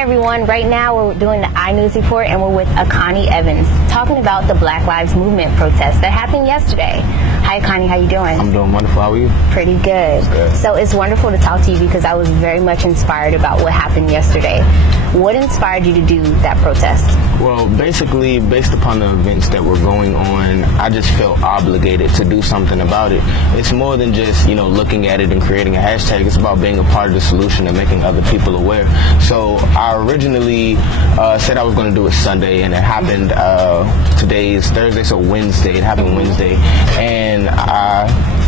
everyone. Right now we're doing the iNews Report and we're with Akani Evans talking about the Black Lives Movement protest that happened yesterday. Hi Akani, how you doing? I'm doing wonderful. How are you? Pretty good. So it's wonderful to talk to you because I was very much inspired about what happened yesterday. What inspired you to do that protest? Well, basically, based upon the events that were going on, I just felt obligated to do something about it. It's more than just, looking at it and creating a hashtag. It's about being a part of the solution and making other people aware. So I originally said I was going to do it Sunday, and it happened, today is Thursday, so Wednesday. It happened Wednesday. And I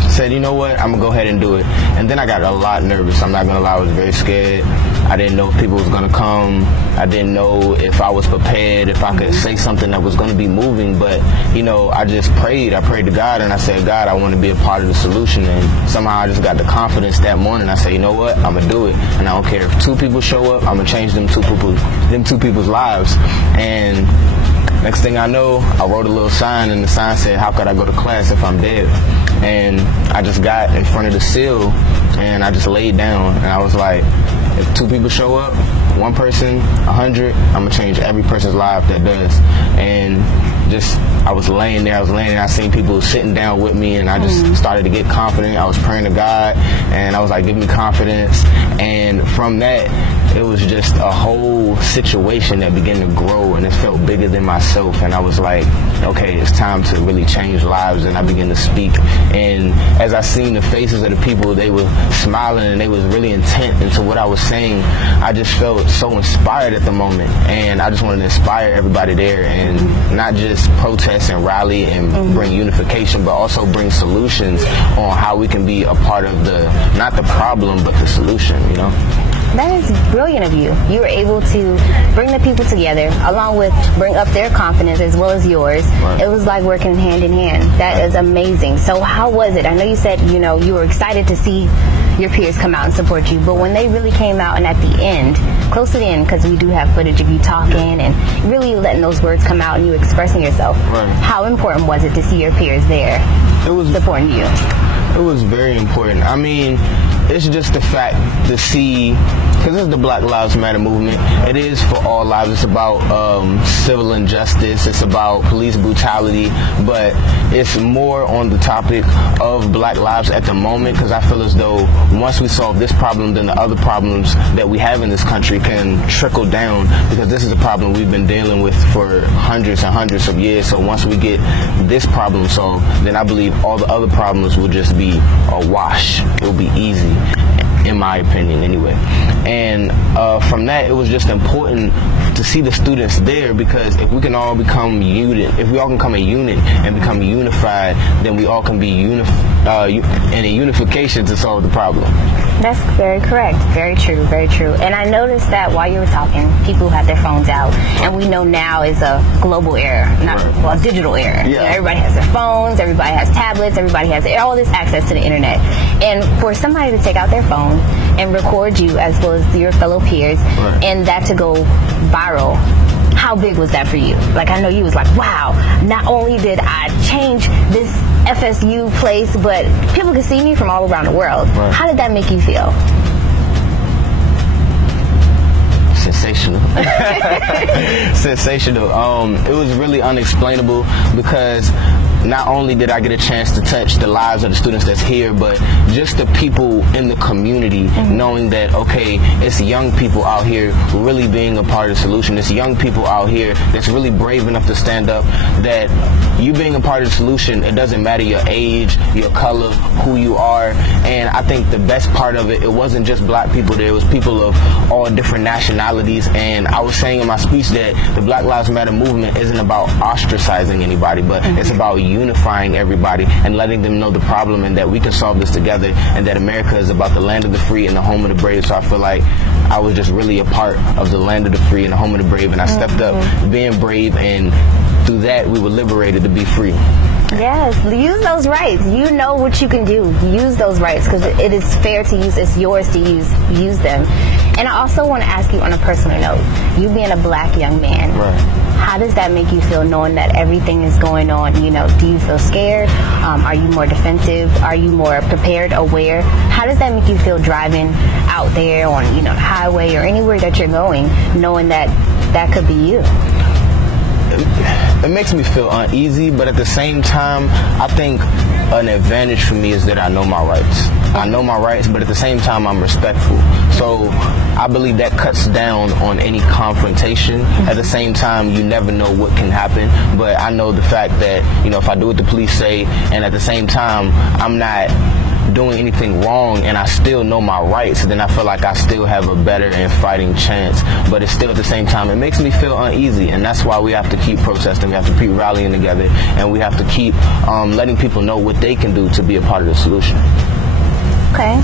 said, you know what, I'm going to go ahead and do it. And then I got a lot nervous. I'm not going to lie, I was very scared. I didn't know if people was going to come. I didn't know if I was prepared, if I could say something that was going to be moving. But, I just prayed. I prayed to God, and I said, God, I want to be a part of the solution. And somehow I just got the confidence that morning. I said, you know what, I'm going to do it. And I don't care if 2 people show up, I'm going to change them two people's lives. And next thing I know, I wrote a little sign, and the sign said, how could I go to class if I'm dead? And I just got in front of the sill, and I just laid down, and I was like, if 2 people show up, 1 person, 100, I'm going to change every person's life that does. And I was laying there, I seen people sitting down with me, and I just started to get confident. I was praying to God, and I was like, give me confidence. And from that, it was just a whole situation that began to grow, and it felt bigger than myself. And I was like, okay, it's time to really change lives. And I began to speak. And as I seen the faces of the people, they were smiling and they was really intent into what I was saying. I just felt so inspired at the moment. And I just wanted to inspire everybody there, and not just protest and rally and bring unification, but also bring solutions on how we can be a part of not the problem, but the solution, That is brilliant of you. You were able to bring the people together, along with bring up their confidence as well as yours. Right. It was like working hand in hand. That is amazing. So how was it? I know you said, you were excited to see your peers come out and support you, but when they really came out and at the end, close to the end, because we do have footage of you talking and really letting those words come out and you expressing yourself, how important was it to see your peers there supporting you? It was very important. I mean, it's just the fact to see, because this is the Black Lives Matter movement. It is for all lives. It's about civil injustice. It's about police brutality, but it's more on the topic of Black lives at the moment, because I feel as though once we solve this problem, then the other problems that we have in this country can trickle down, because this is a problem we've been dealing with for hundreds and hundreds of years. So once we get this problem solved, then I believe all the other problems will just be a wash. It will be easy, in my opinion anyway. And from that, it was just important to see the students there, because if we can all become if we all can come a unit and become unified, then we all can be in a unification to solve the problem. That's very correct. Very true, very true. And I noticed that while you were talking, people had their phones out, and we know now is a global era, a digital era. Yeah. Everybody has their phones, everybody has tablets, everybody has all this access to the internet. And for somebody to take out their phone and record you as well as your fellow peers, and that to go viral, how big was that for you? Like, I know you was like, wow, not only did I change this FSU place, but people could see me from all around the world. How did that make you feel? Sensational. Sensational. It was really unexplainable, because not only did I get a chance to touch the lives of the students that's here, but just the people in the community, knowing that, okay, it's young people out here really being a part of the solution. It's young people out here that's really brave enough to stand up, that you being a part of the solution, it doesn't matter your age, your color, who you are. And I think the best part of it wasn't just Black people there, it was people of all different nationalities. And I was saying in my speech that the Black Lives Matter movement isn't about ostracizing anybody, but it's about unifying everybody and letting them know the problem, and that we can solve this together, and that America is about the land of the free and the home of the brave. So I feel like I was just really a part of the land of the free and the home of the brave, and I stepped up being brave, and through that we were liberated to be free. Yes, use those rights. You know what you can do. Use those rights because it is fair to use. It's yours to use. Use them. And I also want to ask you on a personal note, you being a black young man, Right. how does that make you feel knowing that everything is going on? You know, do you feel scared? Are you more defensive? Are you more prepared, aware? How does that make you feel driving out there on, the highway or anywhere that you're going, knowing that that could be you? It makes me feel uneasy, but at the same time, I think an advantage for me is that I know my rights. I know my rights, but at the same time, I'm respectful. So I believe that cuts down on any confrontation. At the same time, you never know what can happen, but I know the fact that, if I do what the police say, and at the same time, I'm not doing anything wrong and I still know my rights, then I feel like I still have a better and fighting chance. But it's still at the same time, it makes me feel uneasy, and that's why we have to keep protesting, we have to keep rallying together, and we have to keep letting people know what they can do to be a part of the solution. Okay.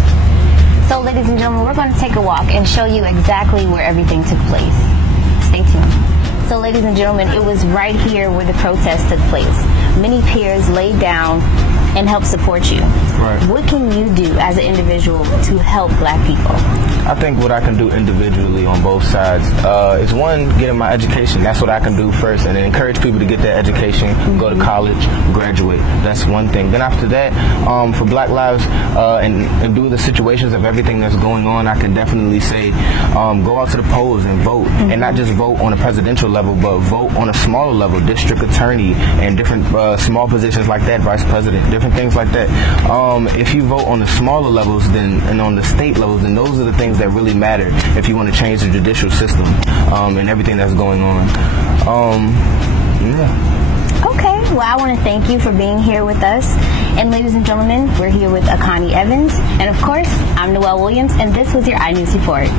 So, ladies and gentlemen, we're going to take a walk and show you exactly where everything took place. Stay tuned. So, ladies and gentlemen, it was right here where the protest took place. Many peers laid down and help support you. Right. What can you do as an individual to help black people? I think what I can do individually on both sides is one, getting my education. That's what I can do first, and then encourage people to get that education, go to college, graduate. That's one thing. Then after that, for Black Lives and due to the situations of everything that's going on, I can definitely say go out to the polls and vote, and not just vote on a presidential level, but vote on a smaller level, district attorney and different small positions like that, vice president, different things like that. If you vote on the smaller levels and on the state levels, then those are the things that really matter if you want to change the judicial system and everything that's going on. Yeah. Okay, well, I want to thank you for being here with us. And ladies and gentlemen, we're here with Akani Evans. And of course, I'm Noel Williams, and this was your iNews Report.